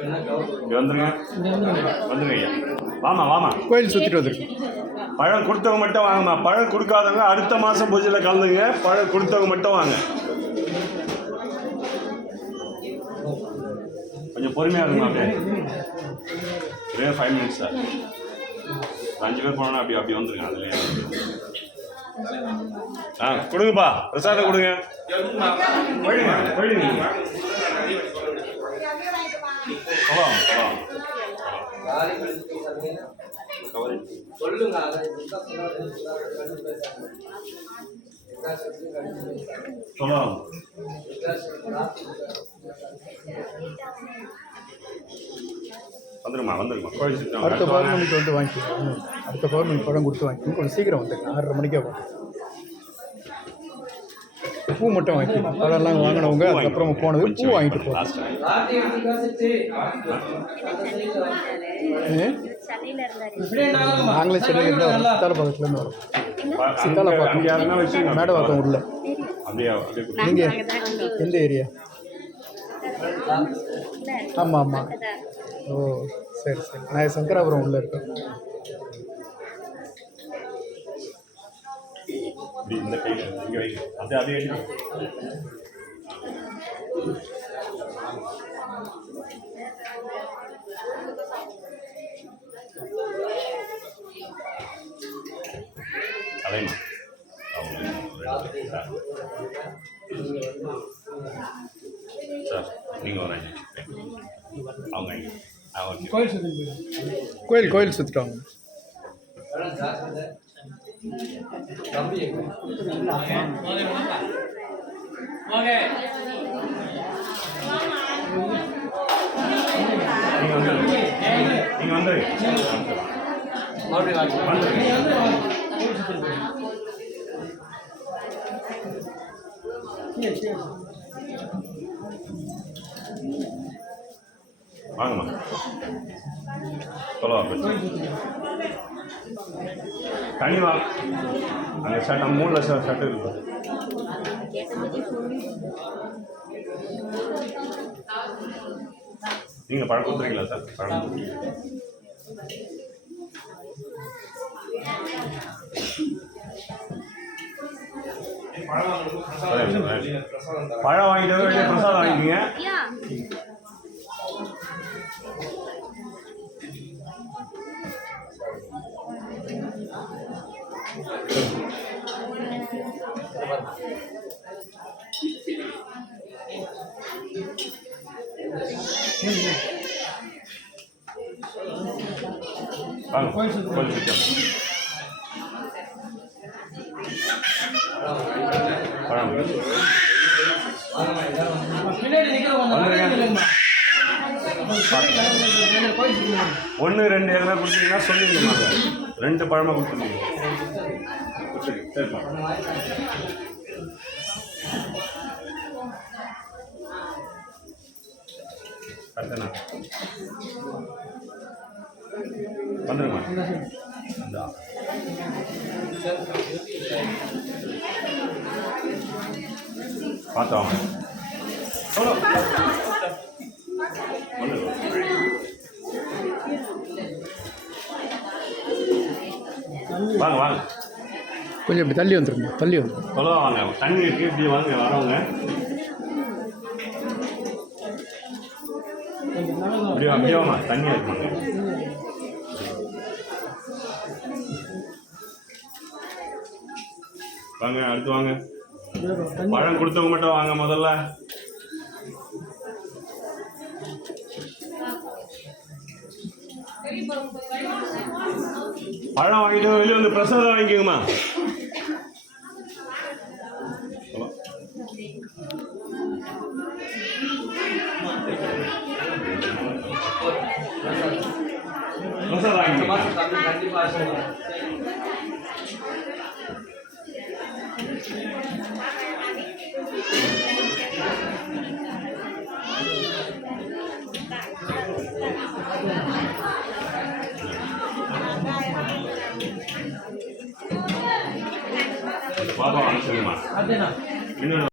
வந்துருங்க வந்துருங்க ஐயா. வாமா வாமா, கோயில் சுற்றிட்டு வந்துருக்கு. பழம் கொடுத்தவங்க மட்டும் வாங்கம்மா. பழம் கொடுக்காதவங்க அடுத்த மாதம் பூஜையில் கலந்துங்க. பழம் கொடுத்தவங்க மட்டும் வாங்க. கொஞ்சம் பொறுமையாக இருக்குமா? அப்படியே ஒரே 5 மினிட்ஸ் சார். 5 பேர் போனோன்னா அப்படி வந்துருங்க. அதுலேயே கொடுங்கப்பா, பிரசாதம் கொடுங்க. போயிடுங்க போயிடுங்க. வந்துருமா வந்துருமா. அடுத்த பௌர்ணமிக்கு வந்து வாங்கிக்கோங்க. அடுத்த பௌர்ணமி பழம் கொடுத்து வாங்கிக்கோங்க. கொஞ்சம் சீக்கிரம் வந்துருங்க. 6:30 மணிக்கே வாங்க. பூ மட்டும் வாங்கிக்கணும். பழம்லாம் வாங்கினவங்க அதுக்கப்புறம் போனது பூ வாங்கிட்டு போகலாம். நாங்களே சென்னையிலேருந்து வரோம். சித்தால பக்கத்துலேருந்து வரோம். சித்தால பக்கம் மேடவாக்கம் உள்ள. நீங்கள் எந்த ஏரியா? ஆமாம் ஆமாம். ஓ சரி சரி. நான் சங்கராபுரம் உள்ளே இருக்கேன். இந்த கையில் இங்கே வைங்க. அதே அலைமா சார். நீங்கள் ஒரு 5 அவங்க கோயில் சுற்றிட்டாங்க. நீங்கள் வந்து வாங்கம்மா. சொல்லுவா தனி வா. அங்கே ஷர்ட் நம்ம 3 லட்சம் ஷர்ட் இருக்கு. நீங்கள் பழம் கொடுத்துறீங்களா சார்? பழம் பழம் வாங்கிட்டு வெளியே பிரசாதம் வாங்கிக்கிங்க. வாங்க கோயில் சுத்தம். பழம் 1 2 எதனா கொடுத்தீங்கன்னா சொல்லிடுங்க. 2 பழமாக கொடுத்துருங்க. சரிப்பா. அடுத்தண்ணா வந்துடுமா. பார்த்தோம் வாங்க வாங்க. கொஞ்சம் இப்படி தள்ளி வந்துருங்க. தள்ளி வந்து சொல்லுவா வாங்க. தண்ணி இருக்கு. இப்படி வாங்க வரவங்க. அப்படியே வாமா. தண்ணி இருக்குங்க. வாங்க அடுத்து வாங்க. பழம் கொடுத்தவங்க மட்டும் வாங்க. முதல்ல பழம் வாங்கிட்டு வெளியே வந்து பிரசாதம் வாங்கிக்கோங்கம்மா. பிரசாதம் வாங்கிக்கோங்க. பாபா வாங்க சொல்லுமா.